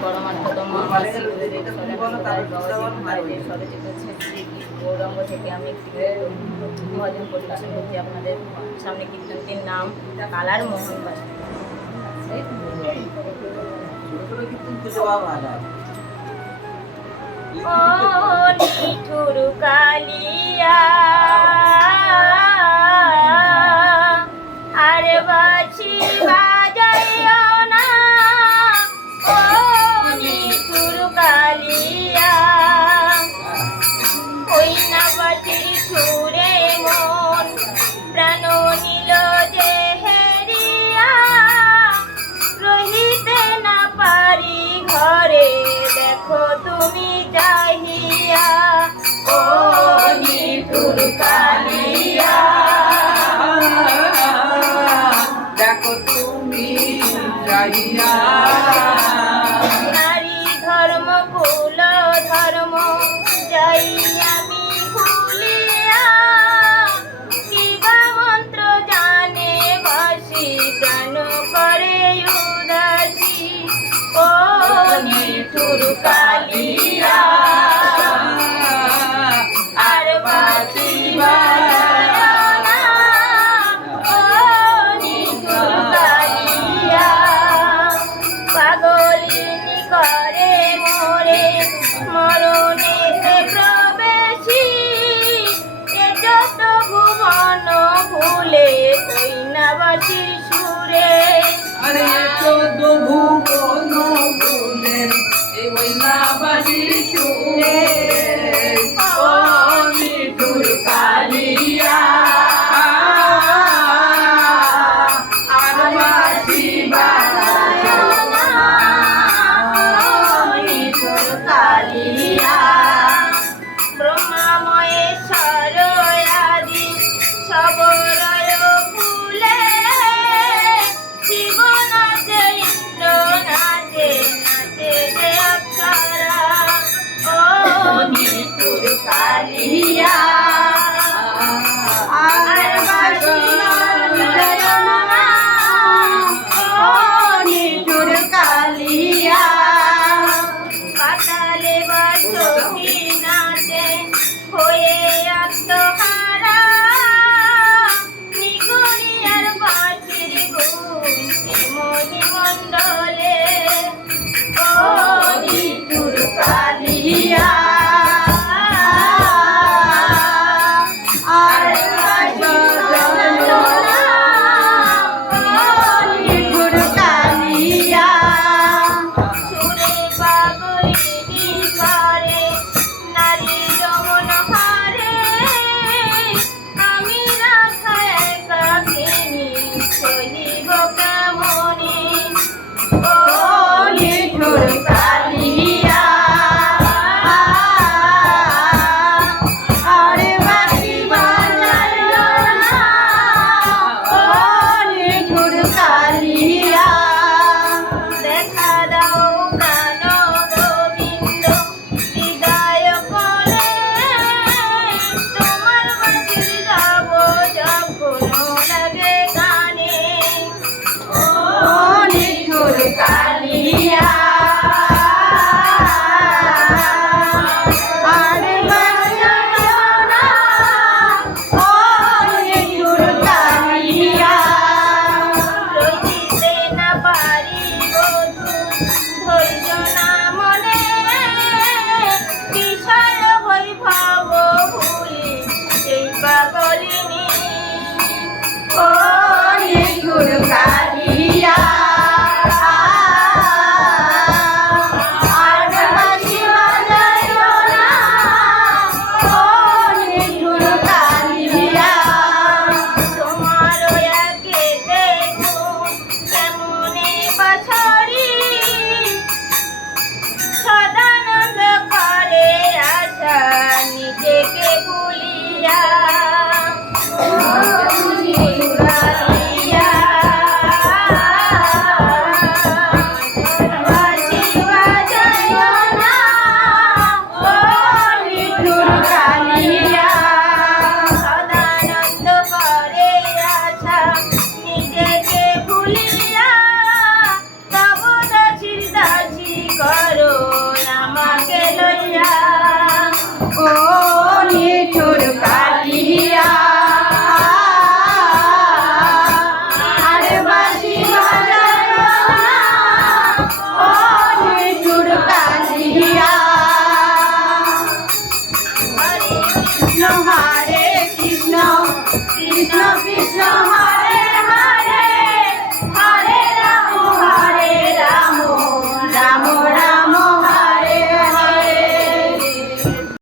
পরমাত্মতম স্বরচিত গৌরাঙ্গ থেকে আমি একটি ভজন পরিবেশন করছি আপনাদের সামনে। কীর্তনটির নাম কালার মোহন বাসী। ও নিঠুর কালিয়া আর বাঁশি বাজাইও না, ও নিঠুর কালিয়া ওই না বাঁশির সুরে মন প্রাণ নিল যে হেরিয়া, রহিতে না পারি ঘরে দেখো তুমি চাহিয়া, ও নিঠুর কালিয়া দেখো তুমি চাহিয়া। নারী ধর্ম কুল ধর্ম যাই আমি ভুলিয়া, কিবা মন্ত্র জানে বাসি প্রাণ করে উদাসী, ও নিঠুর কালিয়া আর বাঁশি বাজাইও না, ও নিঠুর কালিয়া পাগলিনী করে মোরে মরণেতে প্রবেশী, এ যত ভুবন ভুলে কই না বাঁশির সুরে, আরে চোদ্দ ভুবন ভুলে এই ওই না বাঁশির সুরে, ও নিঠুর কালিয়া আর বাঁশি বাজাইও না, নিঠুর কালিয়া ব্রহ্মাময়েশ্বর আদি সবরয় ফুলে, শিব নাচে ইন্দ্র নাচে নাচে যে অক্ষরা, ও নিঠুর কালিয়া আর বাঁশি বাজাইও না, ও নিঠুর কালিয়া পাতালে বাসকি নাচে হয়ে আত্মহারা, নিগুড়িয়ার বাঁশির গুণ মহিমণ্ডলে, ও নিঠুর কালিয়া আর বাঁশি বাজাইও না, ও নিঠুর কালিয়া সুরে পাগলিনী করে নারী রমণ হারে, আমি রাখা একাকিনী চলিব কেমনে, ও নিঠুর কালিয়া আর বাঁশি বাজাইও না, ও নিঠুর কালিয়া দেখা দাও প্রাণ গোবিন্দ হৃদয় করে, তোমার বাঁশির যাব যখন লাগে গানে, ও নিঠুর কালিয়া আর বাঁশিও না, ও নিঠুর কালিয়া রহিতে না পারি বধূ ধৈর্য